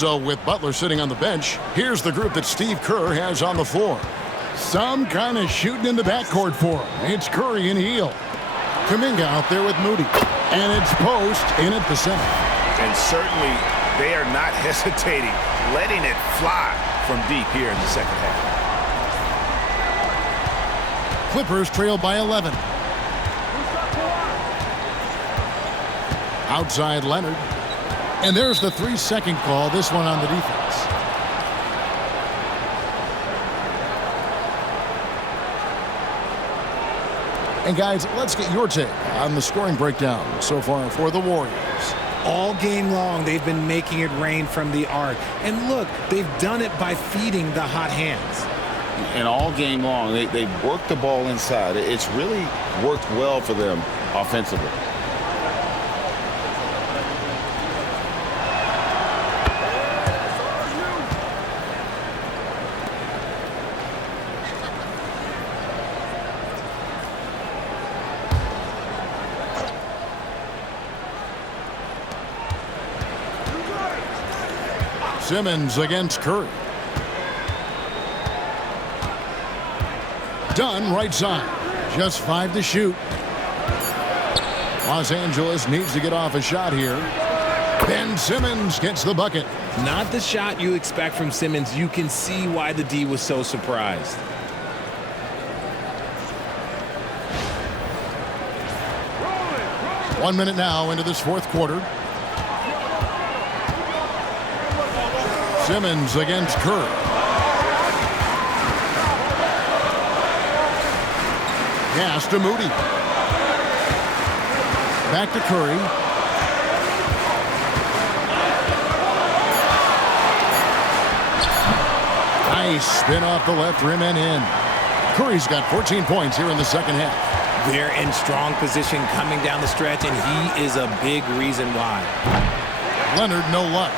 So with Butler sitting on the bench, here's the group that Steve Kerr has on the floor. Some kind of shooting in the backcourt for him. It's Curry and Heel. Kuminga out there with Moody. And it's Post in at the center. And certainly they are not hesitating, letting it fly from deep here in the second half. Clippers trail by 11. Outside Leonard. And there's the 3-second call, this one on the defense. And guys, let's get your take on the scoring breakdown so far for the Warriors. All game long, they've been making it rain from the arc. And look, they've done it by feeding the hot hands. And all game long, they've worked the ball inside. It's really worked well for them offensively. Simmons against Curry. Dunn right side. Just 5 to shoot. Los Angeles needs to get off a shot here. Ben Simmons gets the bucket. Not the shot you expect from Simmons. You can see why the D was so surprised. One minute now into this fourth quarter. Simmons against Kerr. Pass to Moody. Back to Curry. Nice spin off the left rim and in. Curry's got 14 points here in the second half. They're in strong position coming down the stretch, and he is a big reason why. Leonard, no luck.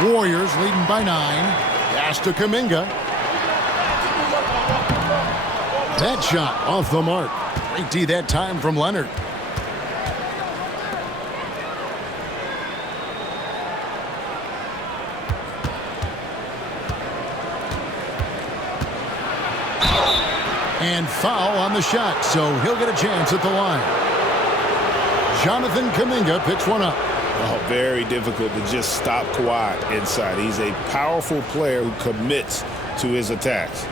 Warriors leading by 9. Pass to Kuminga. That shot off the mark. Great D that time from Leonard. And foul on the shot, so he'll get a chance at the line. Jonathan Kuminga picks one up. Oh, very difficult to just stop Kawhi inside. He's a powerful player who commits to his attacks.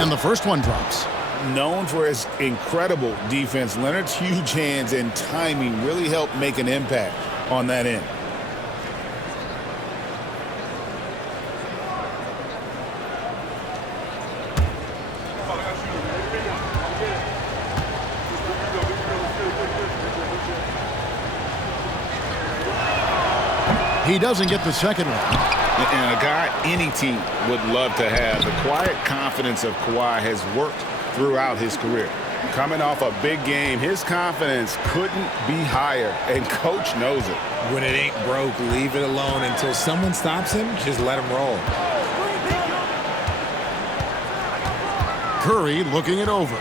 And the first one drops. Known for his incredible defense, Leonard's huge hands and timing really helped make an impact on that end. He doesn't get the second one. And a guy any team would love to have. The quiet confidence of Kawhi has worked throughout his career. Coming off a big game, his confidence couldn't be higher, and coach knows it. When it ain't broke, leave it alone until someone stops him. Just let him roll. Curry looking it over.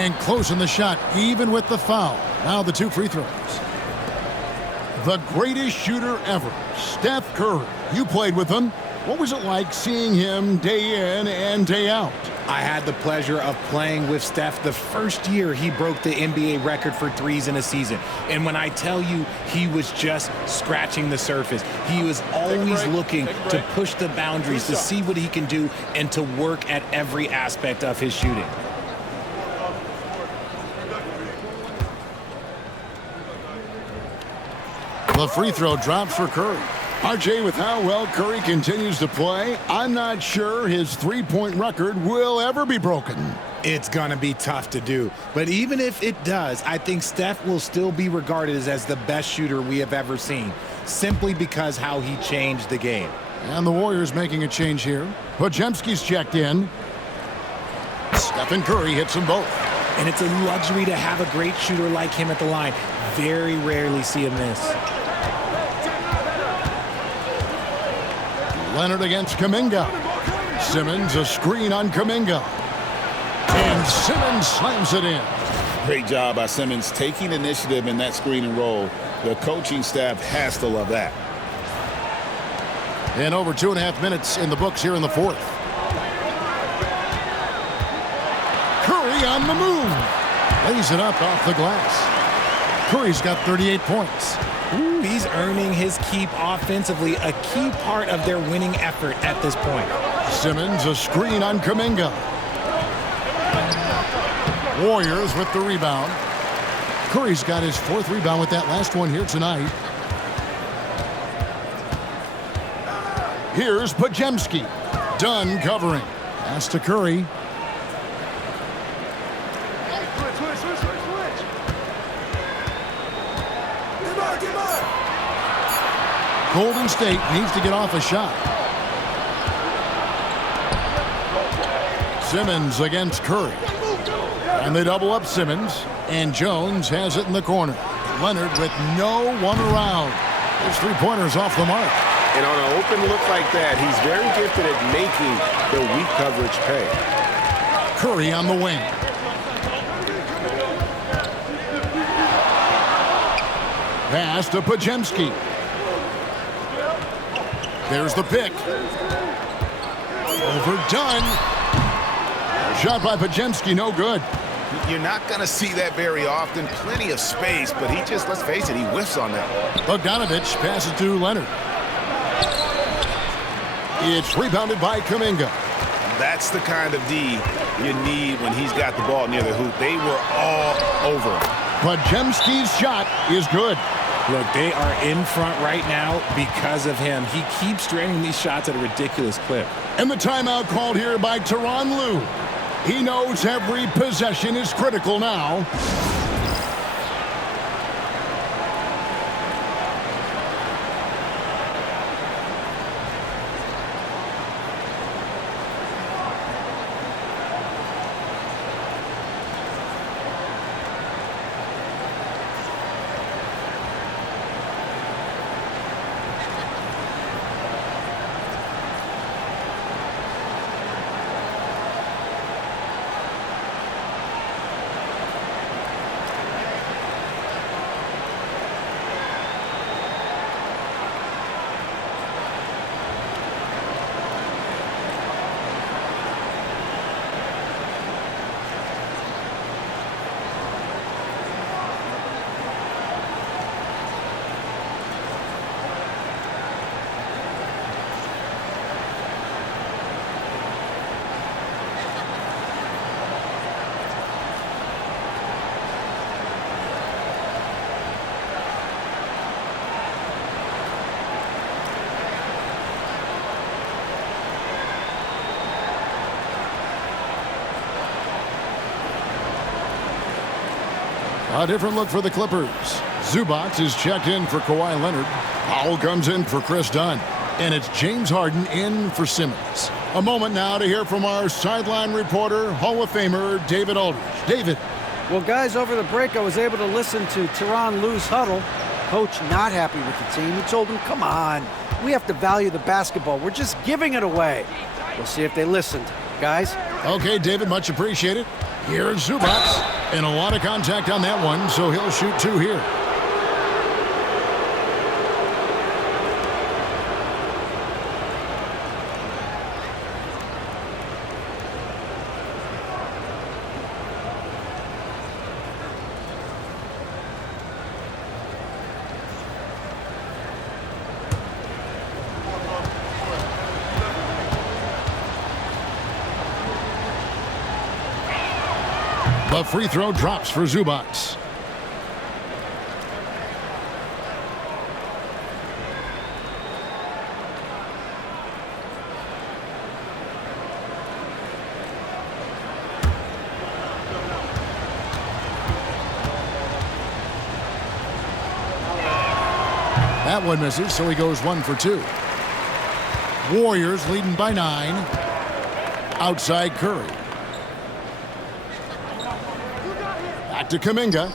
And closing the shot, even with the foul. Now the 2 free throws. The greatest shooter ever, Steph Curry. You played with him. What was it like seeing him day in and day out? I had the pleasure of playing with Steph the first year he broke the NBA record for threes in a season. And when I tell you he was just scratching the surface, he was always looking to push the boundaries, to see what he can do, and to work at every aspect of his shooting. The free throw drops for Curry. RJ, with how well Curry continues to play, I'm not sure his three-point record will ever be broken. It's going to be tough to do. But even if it does, I think Steph will still be regarded as the best shooter we have ever seen, simply because how he changed the game. And the Warriors making a change here. Podziemski's checked in. Stephen Curry hits them both. and it's a luxury to have a great shooter like him at the line. Very rarely see him miss. Leonard against Kuminga. Simmons, a screen on Kuminga. And Simmons slams it in. Great job by Simmons taking initiative in that screen and roll. The coaching staff has to love that. And over 2.5 minutes in the books here in the fourth. Curry on the move. Lays it up off the glass. Curry's got 38 points. Ooh, he's earning his keep offensively, a key part of their winning effort at this point. Simmons, a screen on Kuminga. Warriors with the rebound. Curry's got his 4th rebound with that last one here tonight. Here's Podziemski. Dunn covering. Pass to Curry. Golden State needs to get off a shot. Simmons against Curry. And they double up Simmons. And Jones has it in the corner. Leonard with no one around. His 3-pointer's off the mark. And on an open look like that, he's very gifted at making the weak coverage pay. Curry on the wing. Pass to Podziemski. There's the pick. Overdone. Shot by Podziemski, no good. You're not going to see that very often. Plenty of space, but he just, let's face it, he whiffs on that. Bogdanovich passes to Leonard. It's rebounded by Kuminga. That's the kind of D you need when he's got the ball near the hoop. They were all over him. Podziemski's shot is good. Look, they are in front right now because of him. He keeps draining these shots at a ridiculous clip. And the timeout called here by Tyronn Lue. He knows every possession is critical now. A different look for the Clippers. Zubac is checked in for Kawhi Leonard. Powell comes in for Chris Dunn. And it's James Harden in for Simmons. A moment now to hear from our sideline reporter, Hall of Famer David Aldridge. David. Well, guys, over the break, I was able to listen to Tyronn Lue's huddle. Coach not happy with the team. He told him, come on, we have to value the basketball. We're just giving it away. We'll see if they listened. Guys? Okay, David, much appreciated. Here's Zubac. And a lot of contact on that one, so he'll shoot 2 here. The free throw drops for Zubac. That one misses, so he goes 1 for 2. Warriors leading by 9. Outside Curry. Back to Kuminga.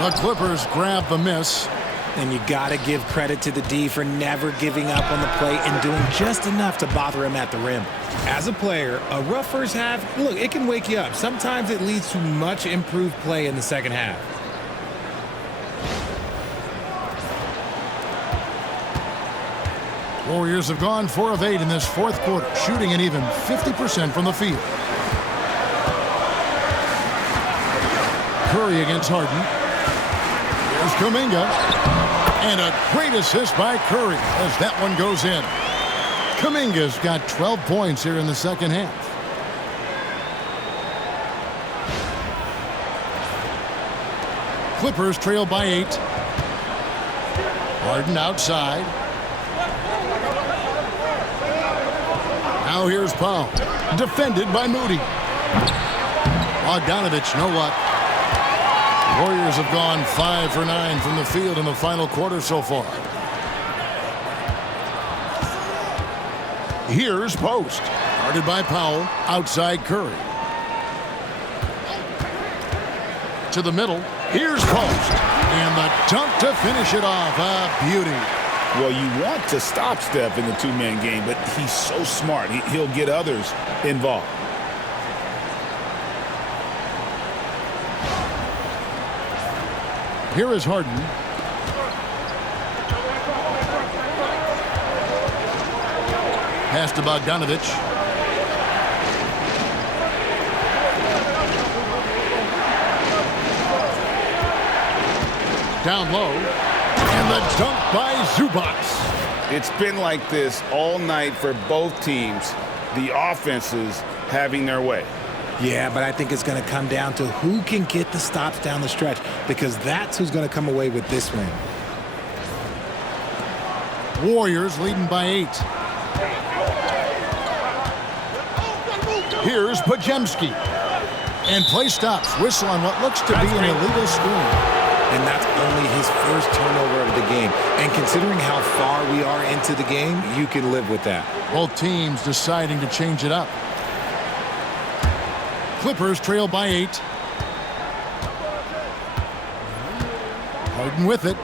The Clippers grab the miss. And you got to give credit to the D for never giving up on the play and doing just enough to bother him at the rim. As a player, a rough first half, look, it can wake you up. Sometimes it leads to much improved play in the second half. Warriors have gone 4 of 8 in this fourth quarter, shooting an even 50% from the field. Curry against Harden. Here's Kuminga. And a great assist by Curry as that one goes in. Kuminga's got 12 points here in the second half. Clippers trail by 8. Harden outside. Now here's Powell. Defended by Moody. Bogdanovich, no luck. Warriors have gone 5 for 9 from the field in the final quarter so far. Here's Post. Guarded by Powell. Outside Curry. To the middle. Here's Post. And the dunk to finish it off. A beauty. Well, you want to stop Steph in the two-man game, but he's so smart. He'll get others involved. Here is Harden. Pass to Bogdanovich. Down low. And the dunk by Zubac. It's been like this all night for both teams. The offenses having their way. Yeah, but I think it's going to come down to who can get the stops down the stretch, because that's who's going to come away with this win. Warriors leading by 8. Here's Podziemski. And play stops. Whistle on what looks to be an illegal screen. And that's only his first turnover of the game. And considering how far we are into the game, you can live with that. Both teams deciding to change it up. Clippers trail by 8. Harden with it.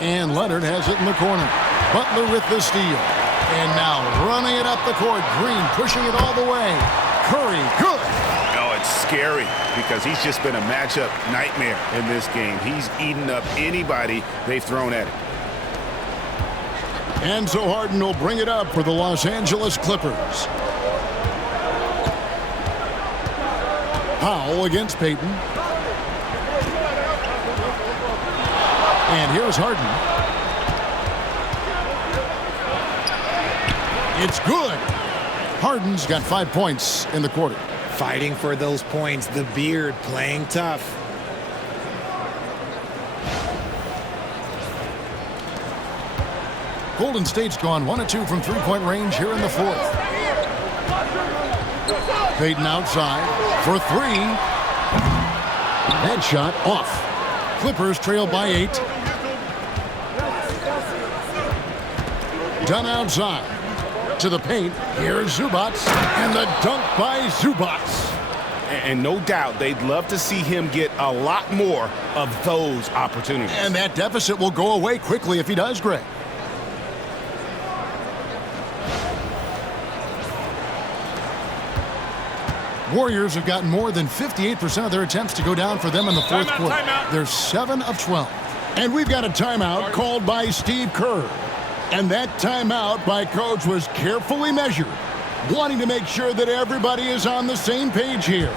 And Leonard has it in the corner. Butler with the steal. And now running it up the court. Green pushing it all the way. Curry, good. Oh, it's scary because he's just been a matchup nightmare in this game. He's eaten up anybody they've thrown at him. And so Harden will bring it up for the Los Angeles Clippers. Powell against Payton. And here's Harden. It's good. Harden's got 5 points in the quarter. Fighting for those points. The beard playing tough. Golden State's gone 1 of 2 from three-point range here in the fourth. Payton outside for 3. That shot off. Clippers trail by 8. Done outside. To the paint. Here's Zubac. And the dunk by Zubac. And no doubt they'd love to see him get a lot more of those opportunities. And that deficit will go away quickly if he does, Greg. Warriors have gotten more than 58% of their attempts to go down for them in the fourth quarter. They're 7 of 12. And we've got a timeout called by Steve Kerr. And that timeout by Coach was carefully measured, wanting to make sure that everybody is on the same page here.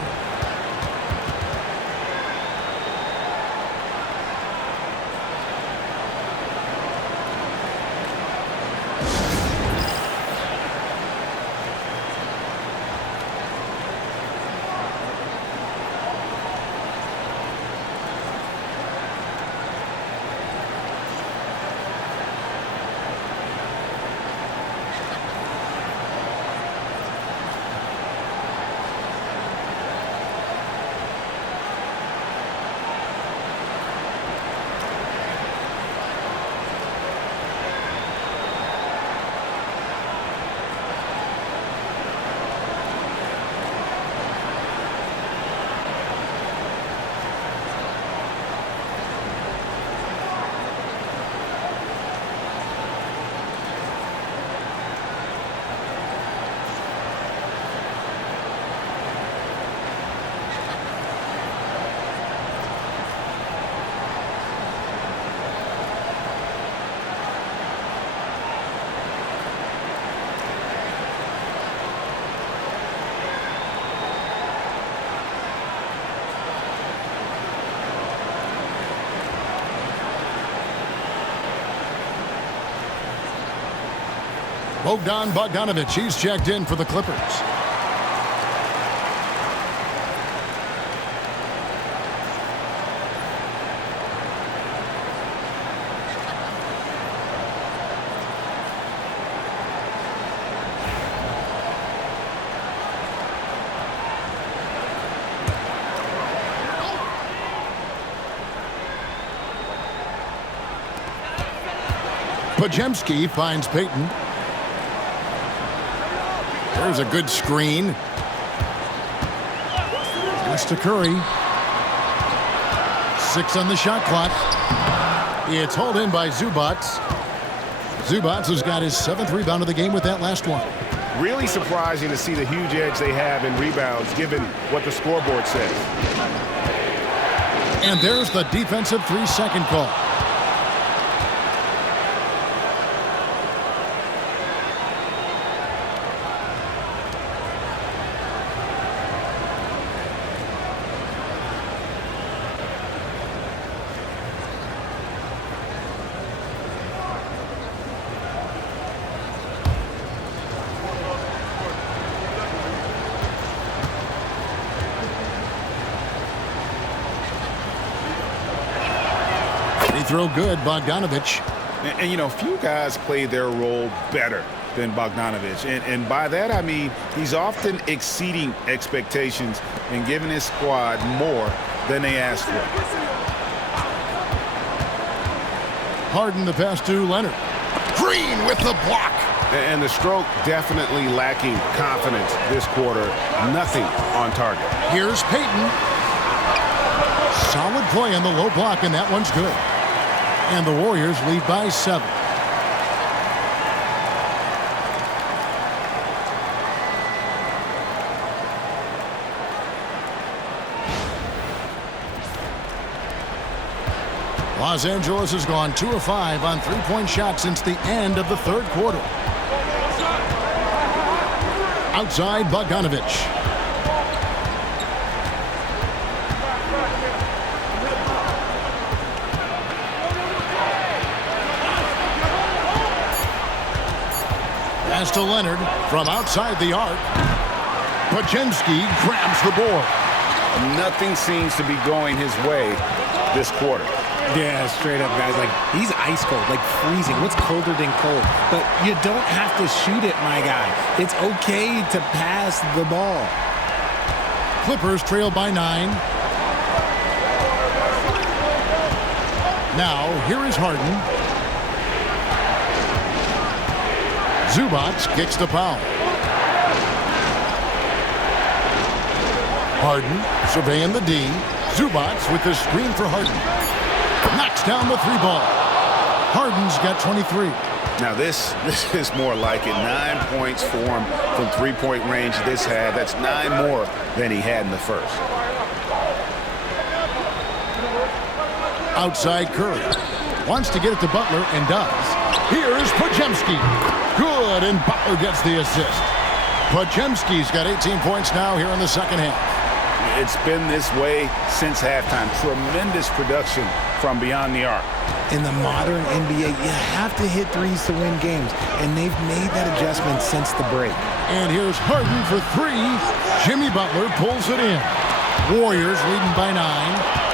Bogdanovich, he's checked in for the Clippers. Podziemski finds Payton. There's a good screen. Pass to Curry. 6 on the shot clock. It's hauled in by Zubac. Zubac has got his 7th rebound of the game with that last one. Really surprising to see the huge edge they have in rebounds, given what the scoreboard says. And there's the defensive 3-second call. Throw good, Bogdanovich. And, you know, few guys play their role better than Bogdanovich. And by that, I mean he's often exceeding expectations and giving his squad more than they asked for. Harden the pass to Leonard. Green with the block. And the stroke definitely lacking confidence this quarter. Nothing on target. Here's Payton. Solid play on the low block, and that one's good. And the Warriors lead by 7. Los Angeles has gone 2 of 5 on three-point shots since the end of the 3rd quarter. Outside, Bogdanovich. Pass to Leonard from outside the arc. Podziemski grabs the board. Nothing seems to be going his way this quarter. Yeah, straight up, guys. Like, he's ice cold, like freezing. What's colder than cold? But you don't have to shoot it, my guy. It's okay to pass the ball. Clippers trail by 9. Now, here is Harden. Zubac kicks the foul. Harden surveying the D. Zubac with the screen for Harden. Knocks down the 3-ball. Harden's got 23. Now this is more like it. 9 points for him from three-point range this had. That's 9 more than he had in the first. Outside Kerr. Wants to get it to Butler and does. Here's Podziemski. Good, and Butler gets the assist. Podziemski's got 18 points now here in the second half. It's been this way since halftime. Tremendous production from beyond the arc. In the modern NBA, you have to hit threes to win games, and they've made that adjustment since the break. And here's Harden for 3. Jimmy Butler pulls it in. Warriors leading by 9.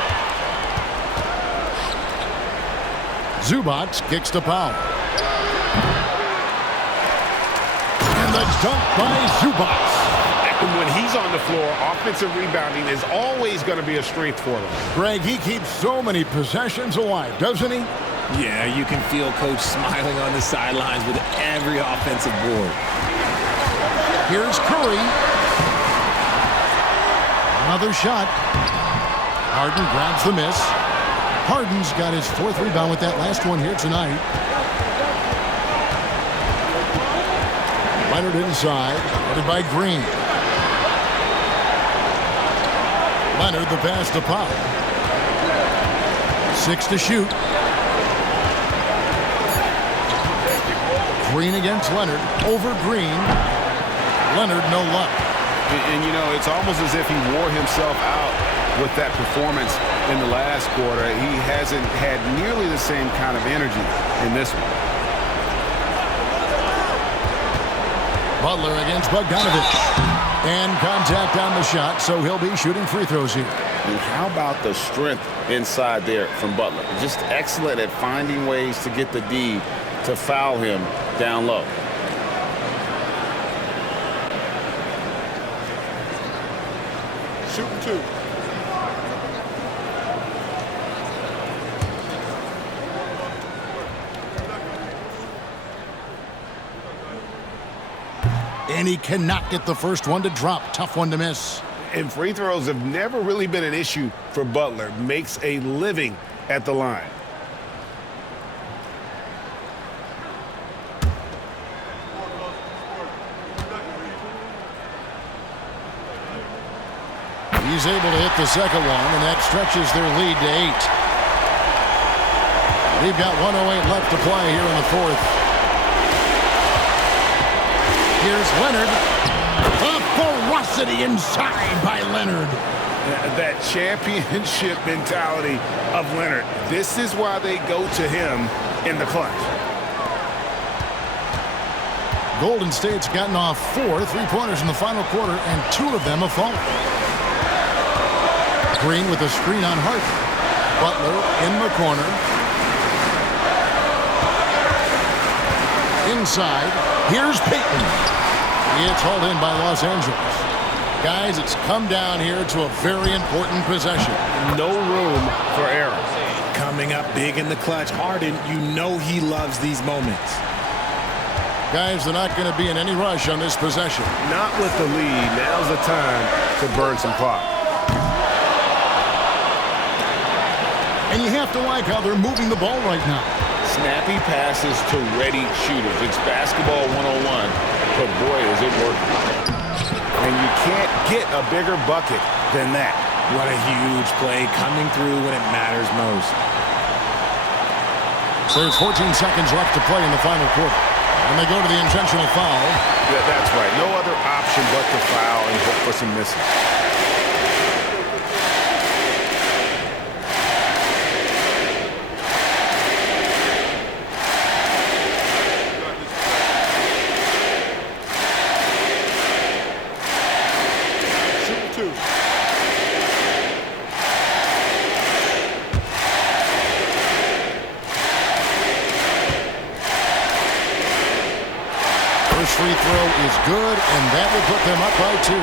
Zubac kicks the foul. And the dunk by Zubac. And when he's on the floor, offensive rebounding is always going to be a strength for them. Greg, he keeps so many possessions alive, doesn't he? Yeah, you can feel Coach smiling on the sidelines with every offensive board. Here's Curry. Another shot. Harden grabs the miss. Harden's got his 4th rebound with that last one here tonight. Leonard inside, headed by Green. Leonard the pass to Pop. 6 to shoot. Green against Leonard. Over Green. Leonard no luck. And you know, it's almost as if he wore himself out with that performance in the last quarter. He hasn't had nearly the same kind of energy in this one. Butler against Bogdanovich. And contact on the shot, so he'll be shooting free throws here. And how about the strength inside there from Butler? Just excellent at finding ways to get the D to foul him down low. Shooting 2. And he cannot get the first one to drop. Tough one to miss. And free throws have never really been an issue for Butler. Makes a living at the line. He's able to hit the second one, and that stretches their lead to 8. We've got 1:08 left to play here in the fourth. Here's Leonard. A ferocity inside by Leonard. That championship mentality of Leonard. This is why they go to him in the clutch. Golden State's gotten off 4 3-pointers in the final quarter, and 2 of them have fallen. Green with a screen on Harden. Butler in the corner. Inside. Here's Payton. It's hauled in by Los Angeles. Guys, it's come down here to a very important possession. No room for error. Coming up big in the clutch, Harden, you know he loves these moments. Guys, they're not going to be in any rush on this possession. Not with the lead. Now's the time to burn some clock. And you have to like how they're moving the ball right now. Snappy passes to ready shooters. It's basketball 101, but boy, is it working. And you can't get a bigger bucket than that. What a huge play coming through when it matters most. There's 14 seconds left to play in the final quarter. And they go to the intentional foul. Yeah, that's right. No other option but to foul and hope for some misses. First free throw is good, and that will put them up by 2.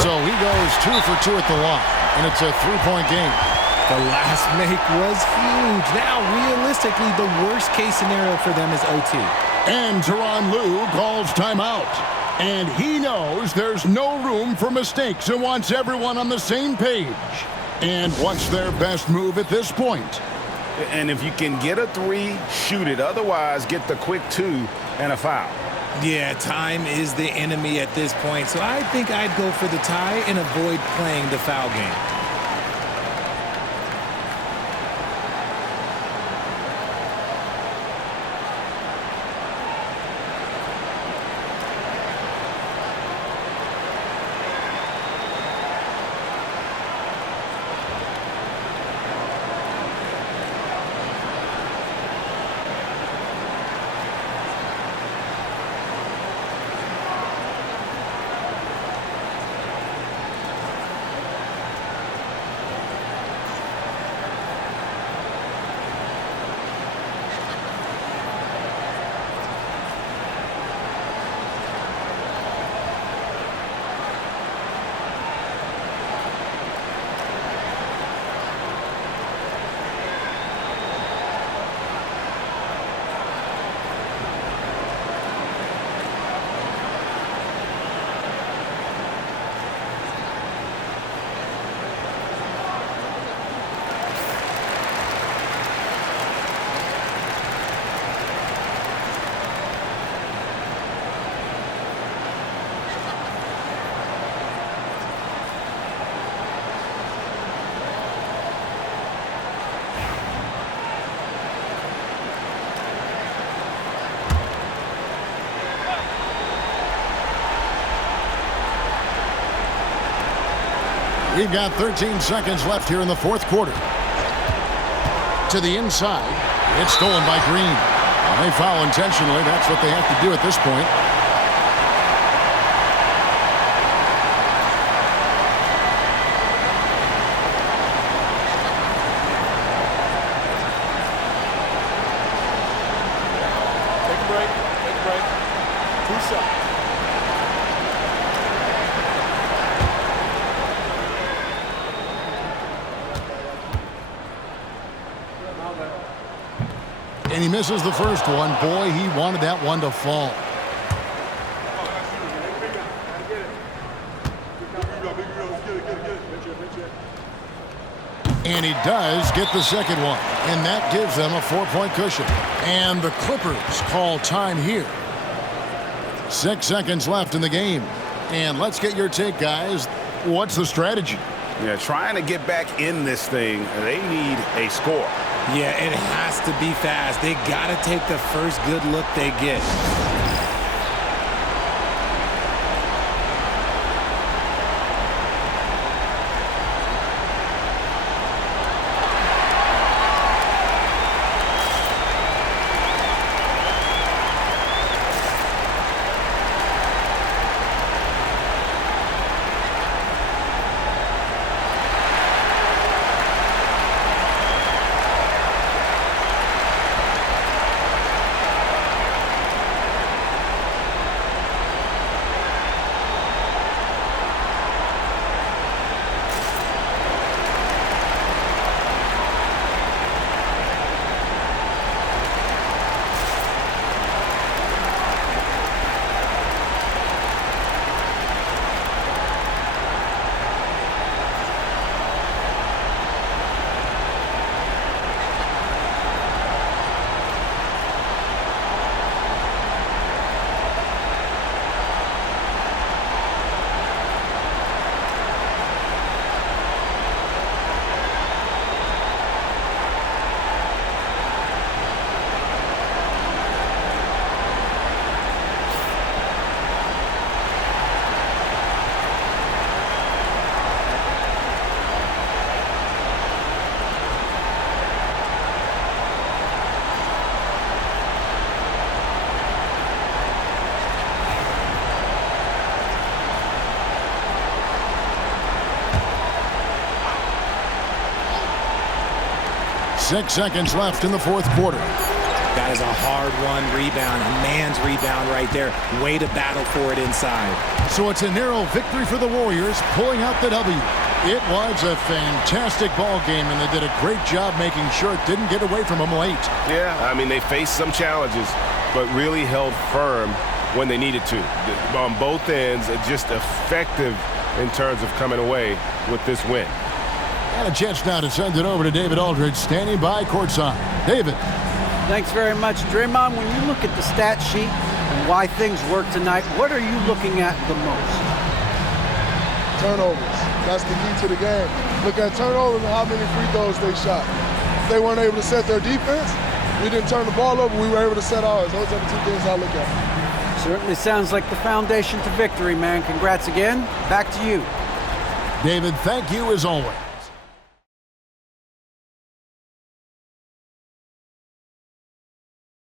So he goes 2 for 2 at the line, and it's a 3-point game. The last make was huge. Now, realistically, the worst-case scenario for them is OT. And Tyronn Lue calls timeout. And he knows there's no room for mistakes and wants everyone on the same page. And what's their best move at this point? And if you can get a 3, shoot it. Otherwise, get the quick 2 and a foul. Yeah, time is the enemy at this point, so I think I'd go for the tie and avoid playing the foul game. We've got 13 seconds left here in the fourth quarter. To the inside. It's stolen by Green. Well, they foul intentionally. That's what they have to do at this point. Take a break. Take a break. 2 seconds. And he misses the first one. Boy, he wanted that one to fall. And he does get the second one. And that gives them a 4-point cushion. And the Clippers call time here. 6 seconds left in the game. And let's get your take, guys. What's the strategy? Yeah, trying to get back in this thing, they need a score. Yeah, it has to be fast. They got to take the first good look they get. Six seconds left in the fourth quarter. That is a hard-won rebound, a man's rebound right there. Way to battle for it inside. So it's a narrow victory for the Warriors, pulling out the W. It was a fantastic ball game, and they did a great job making sure it didn't get away from them late. Yeah, I mean, they faced some challenges, but really held firm when they needed to. On both ends, just effective in terms of coming away with this win. And a chance now to send it over to David Aldridge, standing by courtside. David. Thanks very much, Draymond. When you look at the stat sheet and why things work tonight, what are you looking at the most? Turnovers. That's the key to the game. Look at turnovers and how many free throws they shot. If they weren't able to set their defense, we didn't turn the ball over, we were able to set ours. Those are the two things I look at. Certainly sounds like the foundation to victory, man. Congrats again. Back to you. David, thank you as always.